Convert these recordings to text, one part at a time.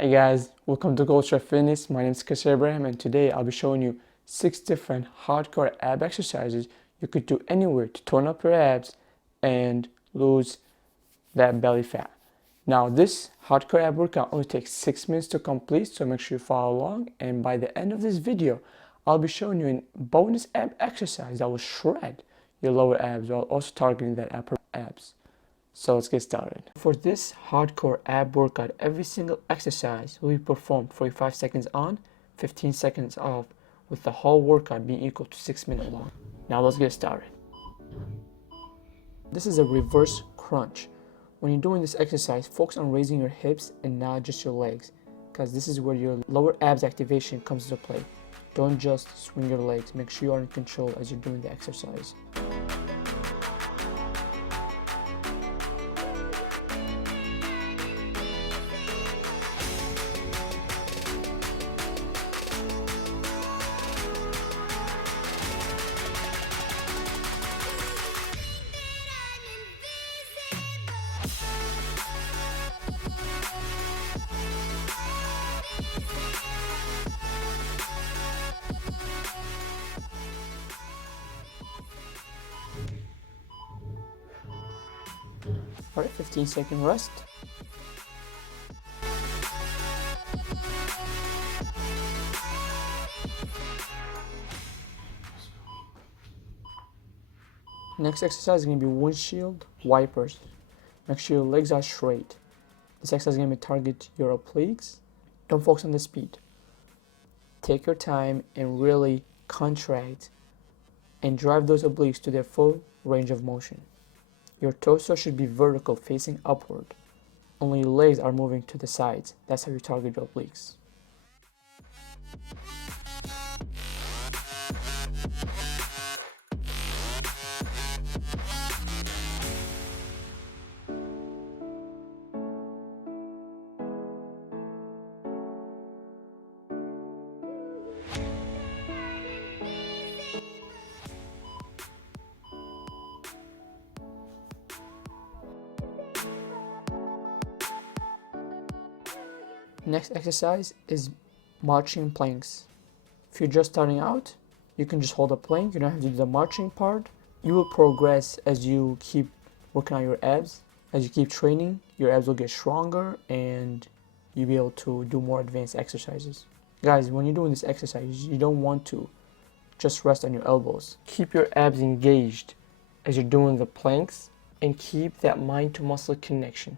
Hey guys, welcome to Culture Fitness. My name is Chris Abraham and today I'll be showing you 6 different hardcore ab exercises you could do anywhere to tone up your abs and lose that belly fat. Now this hardcore ab workout only takes 6 minutes to complete, so make sure you follow along, and by the end of this video I'll be showing you a bonus ab exercise that will shred your lower abs while also targeting that upper abs. So let's get started. For this hardcore ab workout, every single exercise will be performed 45 seconds on, 15 seconds off, with the whole workout being equal to 6 minutes long. Now let's get started. This is a reverse crunch. When you're doing this exercise, focus on raising your hips and not just your legs, because this is where your lower abs activation comes into play. Don't just swing your legs, make sure you are in control as you're doing the exercise. Alright, 15-second rest. Next exercise is going to be windshield wipers. Make sure your legs are straight. This exercise is going to target your obliques. Don't focus on the speed. Take your time and really contract and drive those obliques to their full range of motion. Your torso should be vertical, facing upward. Only your legs are moving to the sides. That's how you target your obliques. Next exercise is marching planks. If you're just starting out, you can just hold a plank. You don't have to do the marching part. You will progress as you keep working on your abs. As you keep training, your abs will get stronger and you'll be able to do more advanced exercises. Guys, when you're doing this exercise, you don't want to just rest on your elbows. Keep your abs engaged as you're doing the planks and keep that mind to muscle connection.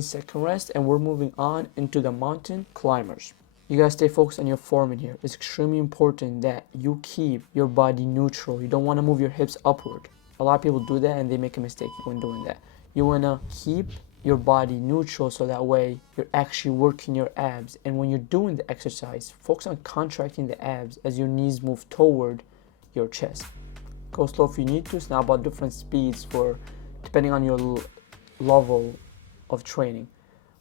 Second rest, and we're moving on into the mountain climbers. You guys stay focused on your form in here. It's extremely important that you keep your body neutral. You don't want to move your hips upward. A lot of people do that and they make a mistake when doing that. You want to keep your body neutral so that way you're actually working your abs. And when you're doing the exercise, focus on contracting the abs as your knees move toward your chest. Go slow if you need to. It's not about different speeds for depending on your level of training,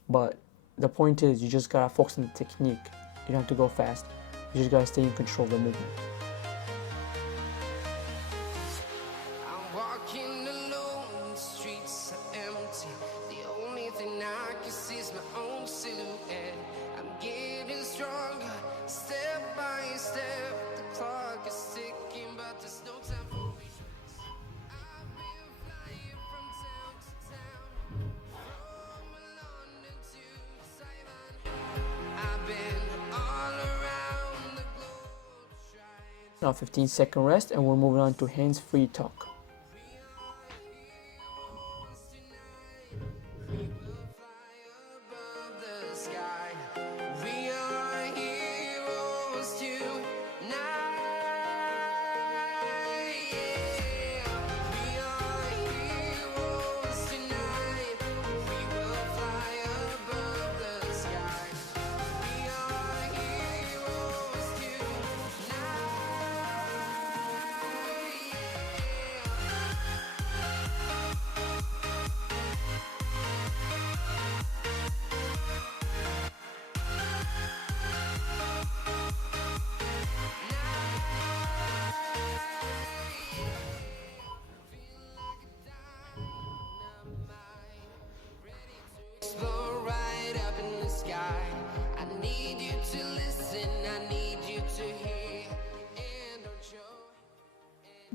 but the point is you just gotta focus on the technique. You don't have to go fast. You just gotta stay in control of the movement. I'm walking alone, the streets are empty. The only thing I can see is my own silhouette. I'm getting stronger, step by step. The clock is ticking, but there's no time for regrets. I've been flying from town to town. Now 15-second rest, and we're moving on to hands-free talk.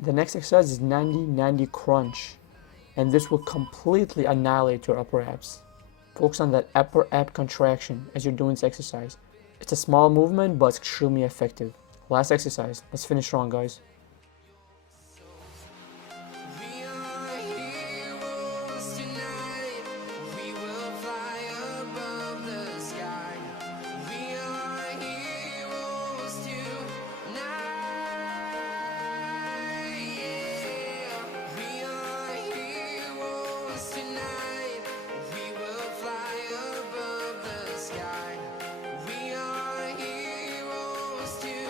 The next exercise is 90-90 crunch, and this will completely annihilate your upper abs. Focus on that upper ab contraction as you're doing this exercise. It's a small movement, but it's extremely effective. Last exercise. Let's finish strong, guys. We are heroes tonight. We will fly above the sky. We are heroes tonight. Yeah. We are heroes tonight. We will fly above the sky. We are heroes tonight.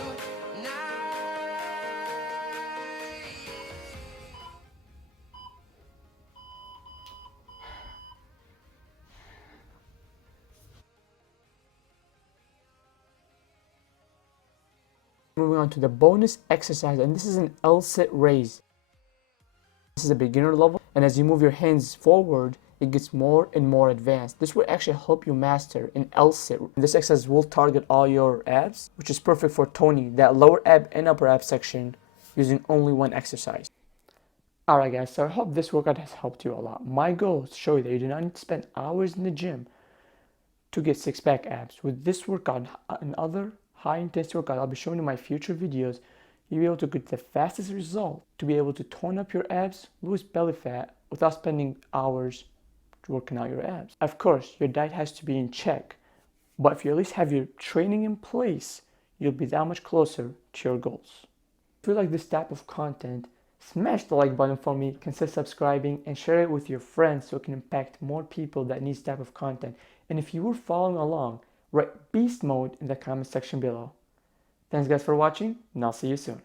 Moving on to the bonus exercise, and this is an L-sit raise. This is a beginner level, and as you move your hands forward, it gets more and more advanced. This will actually help you master an L-sit. This exercise will target all your abs, which is perfect for toning that lower ab and upper ab section using only one exercise. Alright guys, so I hope this workout has helped you a lot. My goal is to show you that you do not need to spend hours in the gym to get six-pack abs. With this workout and other high-intensity workout I'll be showing you in my future videos, you'll be able to get the fastest result to be able to tone up your abs, lose belly fat without spending hours working out your abs. Of course, your diet has to be in check, but if you at least have your training in place, you'll be that much closer to your goals. If you like this type of content, smash the like button for me, consider subscribing, and share it with your friends so it can impact more people that need this type of content. And if you were following along, write beast mode in the comment section below. Thanks guys for watching, and I'll see you soon.